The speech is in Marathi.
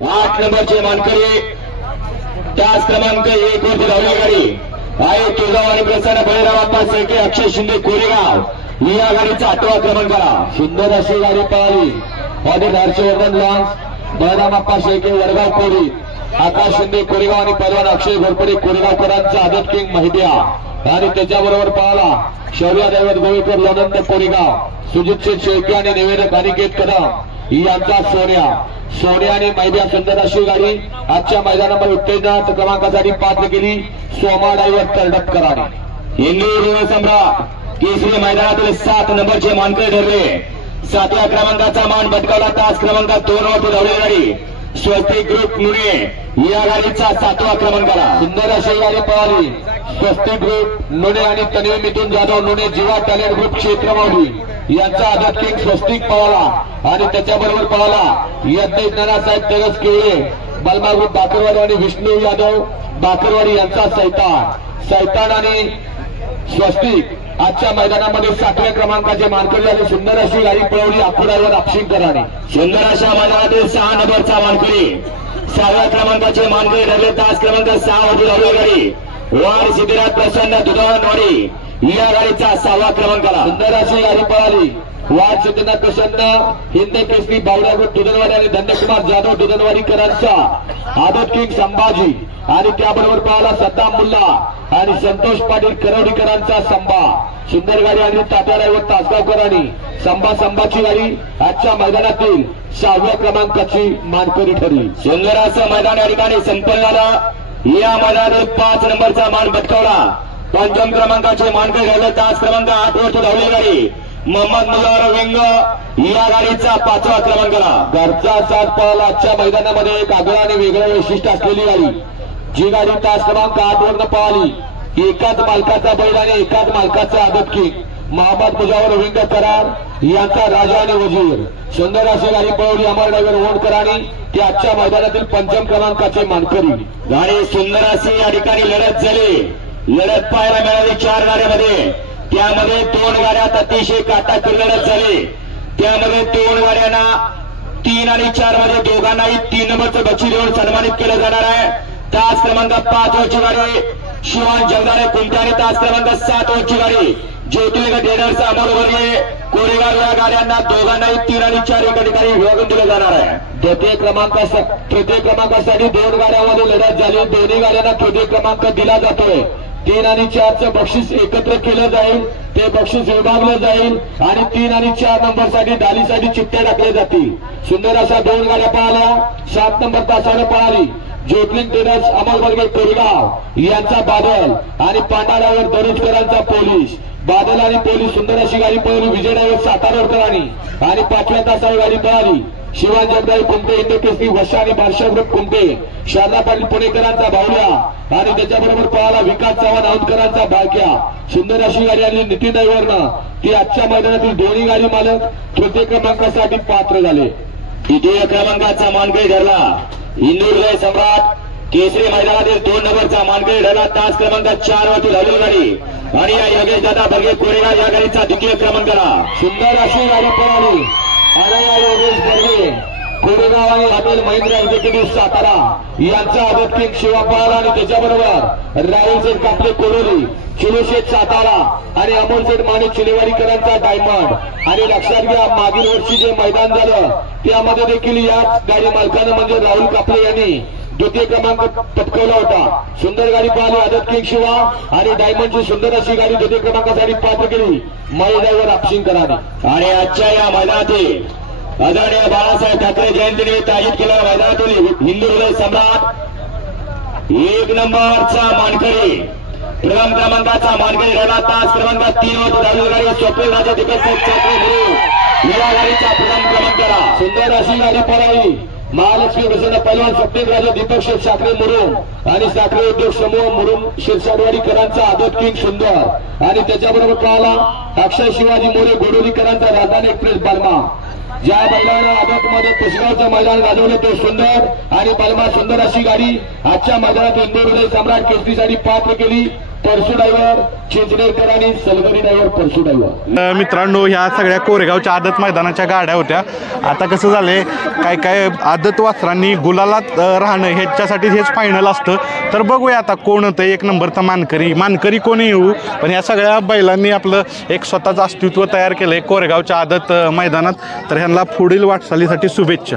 8 नंबरचे मानकरी तास क्रमांक 1 वरती धावली गाडी आहे तुळजाव आणि प्रसन्न बळीराम अप्पा शेळके अक्षय शिंदे कोरेगाव या गाडीचा 8वा क्रमांकाला सुंदर अशी गाडी पळाली ऑडिट हर्षवर्धन लॉन्स बळीराम अप्पा शेळके वडगाव कोरी आकाश शिंदे कोरेगाव आणि पहलवान अक्षय घोरपडे कोरेगावकरांचा आदत किंग महिद्या आणि त्याच्याबरोबर पळाला शौर्य दैवत गोवेकर लोणंद कोरेगाव सुजित शेठ शेळके आणि निवेदक अनिकेत कदम यांचा सोन्या आणि मैद्या सुंदर अशी गाडी आजच्या मैदानामध्ये उत्तेजना क्रमांकासाठी पात्र केली सोमा ड्रायव्हर तरडपकरांनी इंदूर सम्राट केसरी मैदानातील 7 नंबरचे मानकरी ठरले 7व्या क्रमांकाचा मान पटकावला तास क्रमांक 2 वरती धावली गाडी स्वस्तिक ग्रुप नुणे या गाडीचा 7वा क्रमांकाला सुंदर अशी गाडी पळाली स्वस्तिक ग्रुप नुणे आणि तन्वी मिथुन जाधव नुणे जीवा टॅलेंट ग्रुप क्षेत्रमावली यांचा आदत किंग स्वस्तिक पळाला आणि त्याच्याबरोबर पळाला यज्ञ नानासाहेब तेरस केवळे बलमा ग्रुप बाकरवाडी आणि विष्णू यादव बाकरवाडी यांचा सैतान आणि स्वस्तिक आजच्या मैदानामध्ये 7व्या क्रमांकाचे मानकरी झाले सुंदर अशी गाडी पळवली अकोल्यावर आपशिंकरांनी सुंदर अशा मैदानातील 6 नंबरचा मानकरी 6व्या क्रमांकाचे मानकरी ठरले तास क्रमांक 6 वरती धावली गाडी वाड सिद्धिराज प्रसन्न दुधावनवाडी या गाडीचा 6वा क्रमांकाला सुंदर अशी गाडी पळाली वाड सिद्धनाथ प्रसन्न हिंद केसरी बावडा ग्रुप दुधनवाडी आणि धन्यकुमार जाधव दुधनवाडीकरांचा आदत किंग संभाजी आणि त्याबरोबर पळाला सद्दाम मुल्ला आणि संतोष पाटील करवडीकरांचा संभा सुंदर गाडी आणि तात्या ड्रायव्हर तासगावकरांनी संभाची गाडी आजच्या मैदानातील 6व्या क्रमांकाची मानकरी ठरली सुंदर असं मैदान या ठिकाणी संपन्न झालं या मैदानातील 5 नंबरचा मान पटकावला 5म क्रमांकाचे मानकरी ठरले तास क्रमांक 8 वरती धावली गाडी मोहम्मद मुजावर विंग या गाडीचा 5वा क्रमांकाला घरचा साथ पळाला आजच्या मैदानामध्ये एक आगळं आणि वेगळं वैशिष्ट्य असलेली गाडी जी गाडी तास क्रमांक 8 वरनं पळाली एकाच मालकाचा बैल आणि एकाच मालकाचा आदत किंग मोहम्मद मुजावर विंग करार यांचा राजा आणि वजीर सुंदर अशी गाडी पळवली अमर ड्रायव्हर होणकरांनी ती आजच्या मैदानातील 5म क्रमांकाचे मानकरी गाडी सुंदर अशी या ठिकाणी लढत पाहायला मिळाली 4 गाड्यामध्ये त्यामध्ये 2 गाड्यात अतिशय काटाकोर लढत झाली त्यामध्ये 2 गाड्यांना 3 आणि 4 मध्ये दोघांनाही 3 नंबरचं बक्षीस देऊन सन्मानित केलं जाणार आहे तास क्रमांक 5 वरची गाडी शिवान जगदारे कुमट्याने तास क्रमांक 7 वरची गाडी ज्योतिर्लिंग ट्रेडर्स अमोलवरी कोरेगाव या गाड्यांना दोघांनाही 3 आणि 4 एका ठिकाणी विभागून दिलं जाणार आहे तृतीय क्रमांकासाठी 2 गाड्यांमध्ये लढत झाली दोन्ही गाड्यांना तृतीय क्रमांक दिला जातोय 3 आणि 4चं बक्षीस एकत्र केलं जाईल ते बक्षीस विभागलं जाईल आणि 3 आणि 4 नंबरसाठी डालीसाठी चिठ्ठ्या टाकल्या जातील सुंदर अशा 2 गाड्या पळाल्या 7 नंबर तासाने पळाली ज्योतिर्लिंग ट्रेडर्स अमलवर्गे कोरेगाव यांचा बादल आणि पांढरावर दरुजकरांचा पोलीस बादल आणि पोलीस सुंदर अशी गाडी पळवली विजय ड्रायव्हर सातारकरांनी आणि 5व्या तासावर गाडी पळाली शिवान जगदाई कुमटे इंडो केसरी वशा आणि बादशाह ग्रुप कुमटे शारदा पाटील पुणेकरांचा बावल्या आणि त्याच्याबरोबर पळाला विकास चव्हाण औंधकरांचा बाळक्या सुंदर अशी गाडी आली नितीन ड्रायव्हरनं ती आजच्या मैदानातील दोन्ही गाडी मालक तृतीय क्रमांकासाठी पात्र झाले द्वितीय क्रमांकाचा मानकरी ठरला इंदूर सम्राट केसरी मैदानातील 2 नंबरचा मानकरी ठरला तास क्रमांक 4 वरती धावली गाडी आणि या योगेश दादा बर्गे कोरेगाव या गाडीचा द्वितीय क्रमांकाला सुंदर अशी गाडी पळाली आणि या योगेश बर्गे कोरेगाव आणि हॉटेल महिंद्रा एक्झिक्युटिव्ह सातारा यांचा आदत किंग शिवा पळाला आणि त्याच्याबरोबर राहुल शेठ कापले कोरोली चिलू शेठ सातारा आणि अमोल शेठ माने चिलेवाडीकरांचा डायमंड आणि लक्षात घ्या मागील वर्षी जे मैदान झालं त्यामध्ये देखील याच गाडी मालकानं म्हणजे राहुल कापले यांनी द्वितीय क्रमांक पटकवला होता सुंदर गाडी पळाली आदत किंग शिवा आणि डायमंडची सुंदर अशी गाडी द्वितीय क्रमांकासाठी पात्र केली ड्रायव्हर आपशिंकरांनी आणि आजच्या या मैदानातील आदरणीय बाळासाहेब ठाकरे जयंतीनिमित्त आयोजित केलेल्या मैदानातील हिंदू हृदय सम्राट 1 नंबरचा मानकरी प्रथम क्रमांकाचा मानकरी ठरला तास क्रमांक 3 वरती धावली गाडी स्वप्नील राजा दीपक या गाडीचा प्रथम क्रमांकाला सुंदर अशी गाडी पळाली महालक्ष्मी प्रसन्न पहलवान स्वप्नील राजा दीपक शेठ साखरे मुरुम आणि साखरे उद्योग समूह मुरुम शिरसाडवाडीकरांचा आदत किंग सुंदर आणि त्याच्याबरोबर पळाला अक्षय शिवाजी मोरे गोडोलीकरांचा राजधानी एक्सप्रेस बलमा ज्या बैलानं आदत मध्ये पुष्गावचं मैदान गाजवलं ते सुंदर आणि बलमा सुंदर अशी गाडी आजच्या मैदानात इंदूर हृदय सम्राट केसरीसाठी पात्र केली परसू ड्रायव्हर चिंचणेकर आणि सलगरी ड्रायव्हर परसू ड्रायव्हर. मित्रांनो, ह्या सगळ्या कोरेगावच्या आदत मैदानाच्या गाड्या होत्या. आता कसं झालंय, काय काय आदत वासरांनी गुलालात राहणं ह्याच्यासाठी हेच फायनल असतं. तर बघूया आता कोण होतं एक नंबरचा मानकरी कोणी येऊ, पण ह्या सगळ्या बैलांनी आपलं एक स्वतःचं अस्तित्व तयार केलंय कोरेगावच्या आदत मैदानात. तर ह्यांना पुढील वाटचालीसाठी शुभेच्छा.